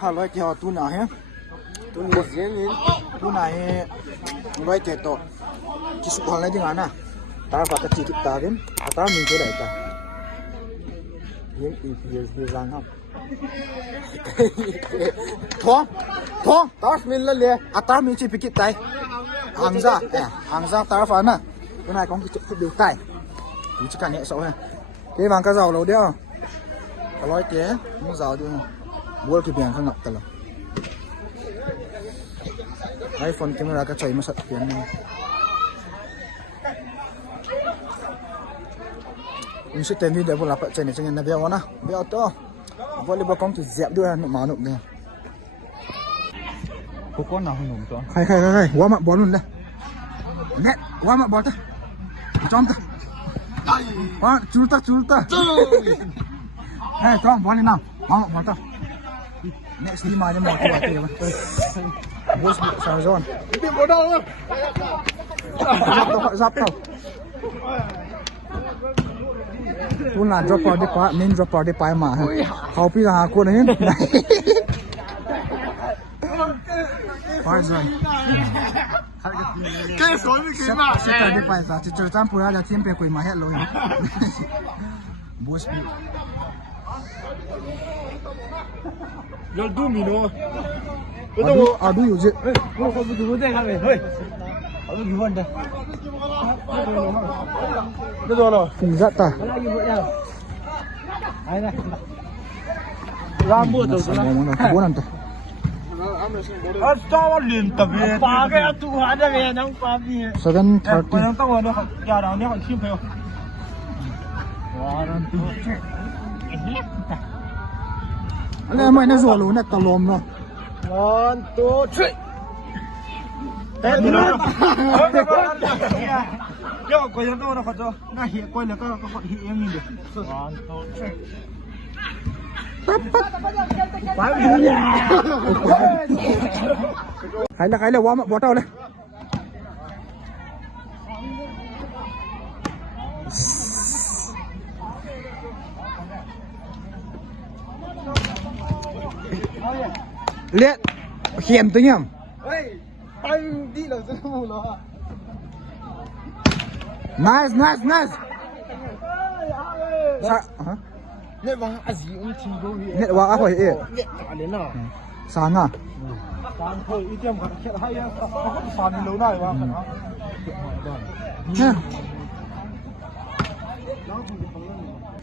Haloi kia tu na he. Tu ni ziangin. Tu na he. Loi te to. Kisu hal lai dinga na. Tar fa ta chi tik ta gen. Tar min ko dai ta. Yen EPS di rang ham. Thong. Tar min la le. Tar min chi pikit tai. Hàng ra tar fa na. Cái này có cái điều tai. Cứ chỉ cần nhẹ sâu ha. Cái vàng cá dầu lâu đeo. Có nói thế, nó dầu đi. Bố cái biển không ngập tao. iPhone camera cái chạy mà sạch tiền này. Mình sẽ tìm video là chạy này chẳng là video na. Video to. Volleyball công thì dẹp đưa nó máu nụng này. Có con nào không nụng to? Khai. Quá mặt bó luôn đây. Nè, quá mặt bó ta. Chom ta. Quá, chul ta. Hey, Tom, bó lên nào. Quá mặt bó ta. Next đi mà cho một cái kìa. Bố sao rồi? Đi bộ đâu không? Giáp đâu. Tuôn là drop out đi pa, main drop out đi pa mà. Khâu pi ra cô này. Phải rồi. Cái số như thế mà. Sẽ đi pa ra, chỉ chơi trăm pura là team pe quỳ mà hết rồi. Bố. Yo du mi no. Aduอยู่จิ Không có du đây các bạn ơi. Ở cái vườn đây. Được rồi. Phùng rất ta. Ra mua đồ rồi. Bố làm ta. Cho liền tập về. Ba cái tu hóa đây về nắng ba đi. 7:30. Còn nắng tao nó nhà nào nó còn chim phải không? Wow, nó tu. Anh mày nó rùa luôn nè, tao lồm rồi. 1, 2, 3. Thế đi luôn. Yo, coi nó đâu nó khó cho. Na hiện coi là có hiện em nhìn được. 1, 2, 3. Khai là quá mà bỏ tao đây. Liệt hiểm tính nhầm. Anh đi là rất ngu nó. Nice. Sa hả? Nè mà gì cũng chim đâu vậy. Nè wa hỏi ê. Nè cả đến nào. Sáng à? Sáng thôi ít tiêm cả chuyện hay á. Có phản đi lâu này mà. Nè.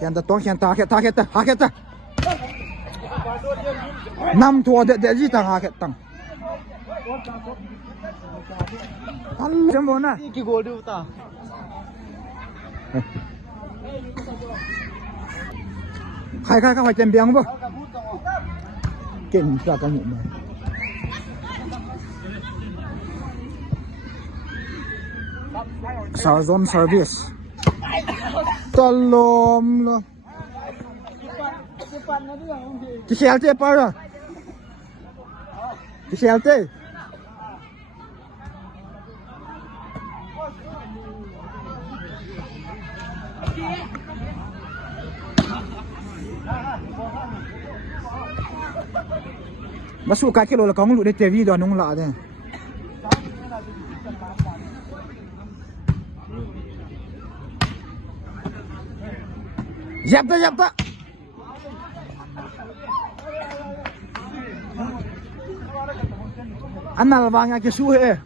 Hiện ta. Năm thua để gì ta hạ tăng. Ăn chấm bốn à? Cái gol đâu ta? Khai phải chém biếng không? Kinh ra cái nhụm này. Sarzon service. Talom lo. Cái xéo tê bao rồi. Cái xéo tê. Masuk kaki lo lah kau ngelut di TV dah nung lah deh. Siap tak? Anal bang ke suhe.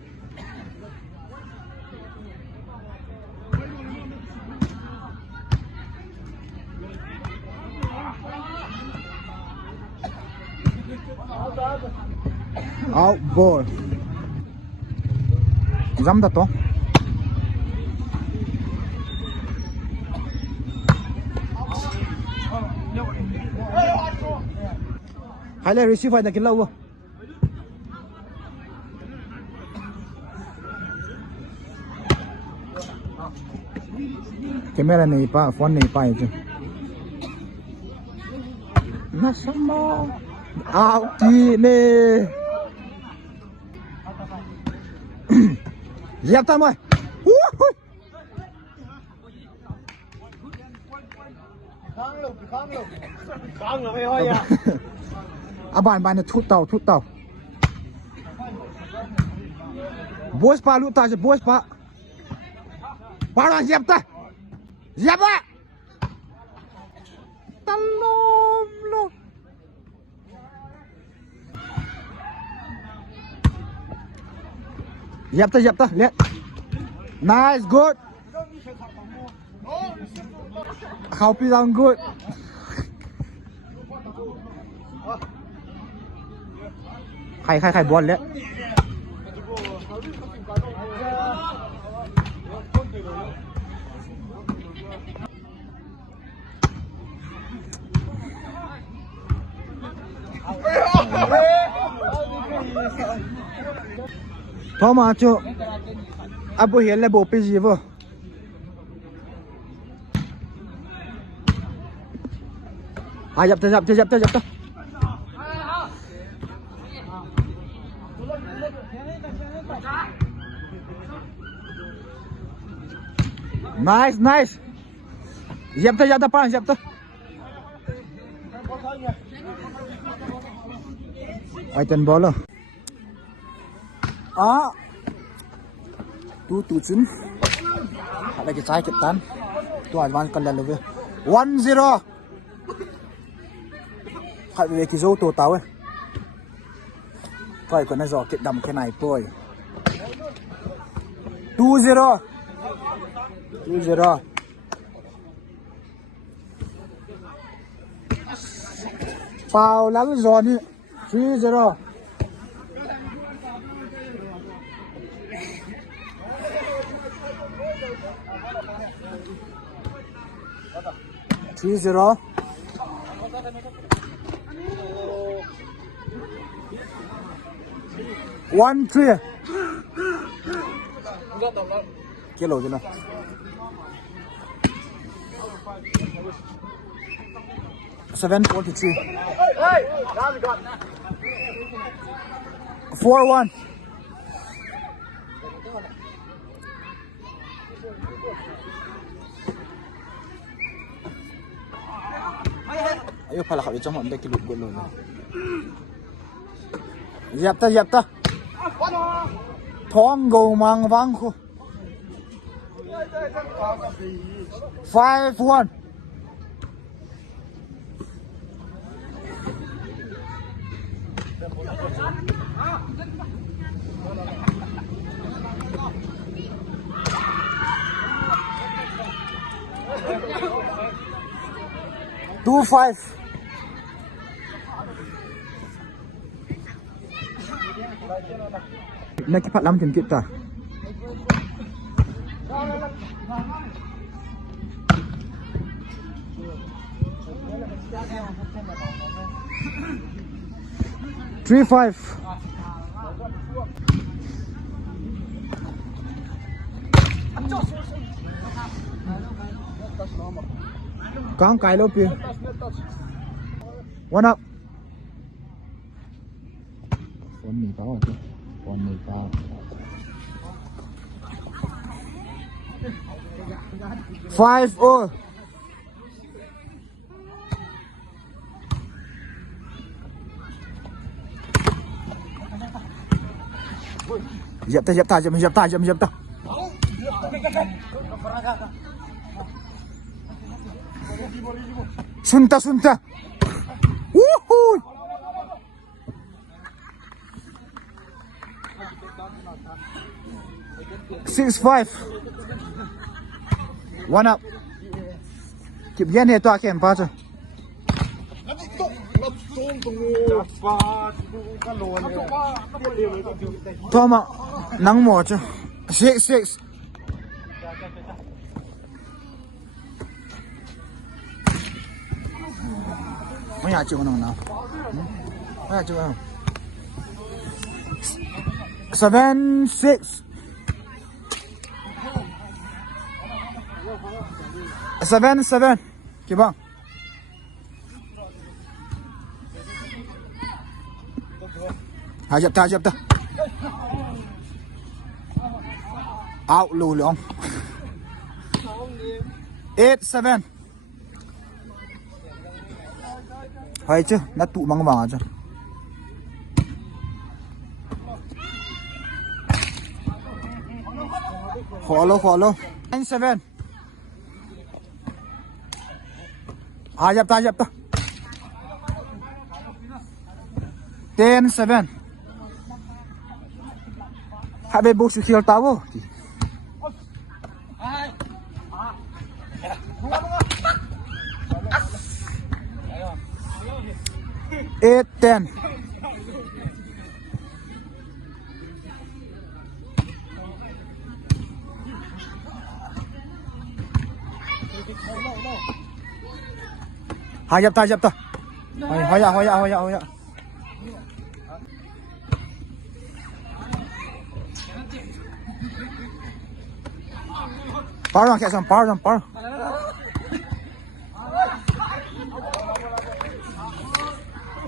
Out ball. Jam dah to. Hai le receive hai dah kilau. Kamera ni pa, phone ni pa itu. Nasama. Out ni. Siap tak mai? Khang rồi phải thôi à. Aban nó thút tàu boys pa lu ta je boys pa dẹp ta dẹp á talom lo dẹp ta lihat nice good copy down goodใครบอลแล้วพอมาจูอับเห็นแล้วโบไปจีบจับta nice dẹp ta pa dẹp ta ai tên ball rồi tu chín ada cái trái ketan tu advance kan lalu 1-0 khai về cái dấu tổ tàu ấy coi còn nó giò kiện đầm cái này tôi 2-0 foul lắm rồi đi 3-0 3-0 1-3 cái lỗ cho nó 7-43 4-1 ayo pala kau cuma ada kilo gol lo siap ta thong gầu mang vang khu 5-1 2-5 Nakipalam din kita. Three five. Kang kai lo pi. One up. One mì bao à? One mì bao. 5-0. Dẹp ta. Sunta. Woohoo! Six five. One up. Keep getting it to a camp, Pacho. Toma, nang mo cho. 6-6. Mấy nhà chịu nào? Mấy nhà chịu nào? 7-6. 7-7. Kibang. Hajab ta. Out lưu lượng. 8-7. Hay chứ, nó tụ mang vào chứ. follow 9-7 ajab ta 10-7 habe bu su khil tawo 8-10 Hayap ta. Hoya. Par kayak sam par.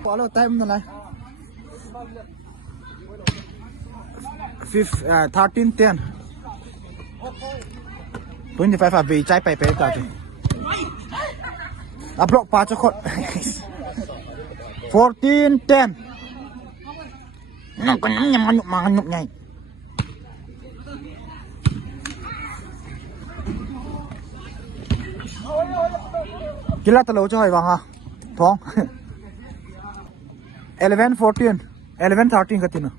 Follow time na lai. 13-10 25 à vì trái pe ta chứ block pa cho khot 14-10 nó còn nhúc nhảy kila talo cho hai wang ha thong 11-14 11-13 katina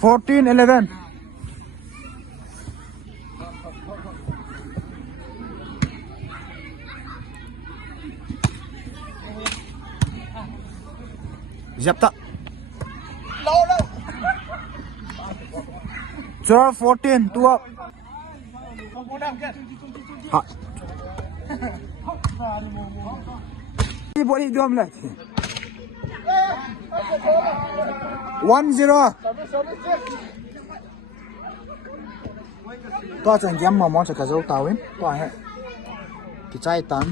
Fourteen, 11. Zap tak. 12-14, 2 up. Ha. Ini buat ni 2 minit. 1-0. Tôi chẳng dám mà món cho cả dấu tàu ấy. Tôi hả. Cái chai tán.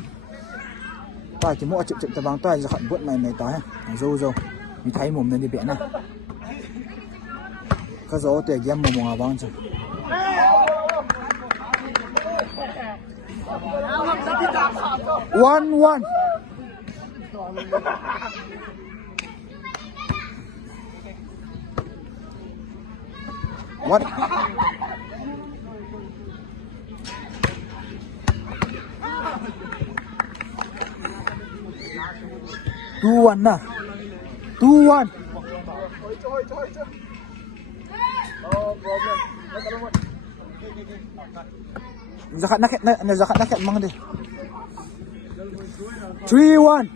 Tôi chỉ mua chụp tờ vàng tôi là khẩn vượt này tới. Dâu. Mình thấy mồm lên đi biển này. Các dấu tôi dám mà mồm vàng chứ. 1-1. What? Two one na. 2-1. Zakat nakit mang di. 3-1.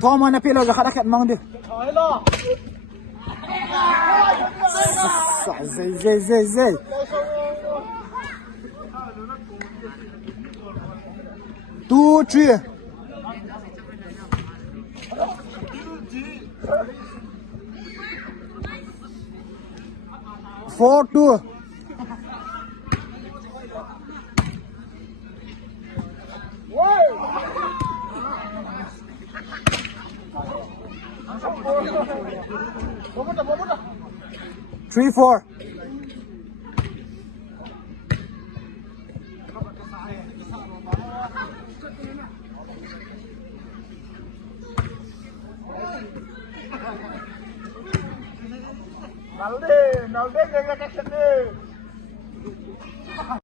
Toma na pila zakat nakit mang di. Zay. 2-3. 4-2. 3-4. Nào đi, cái cách đi.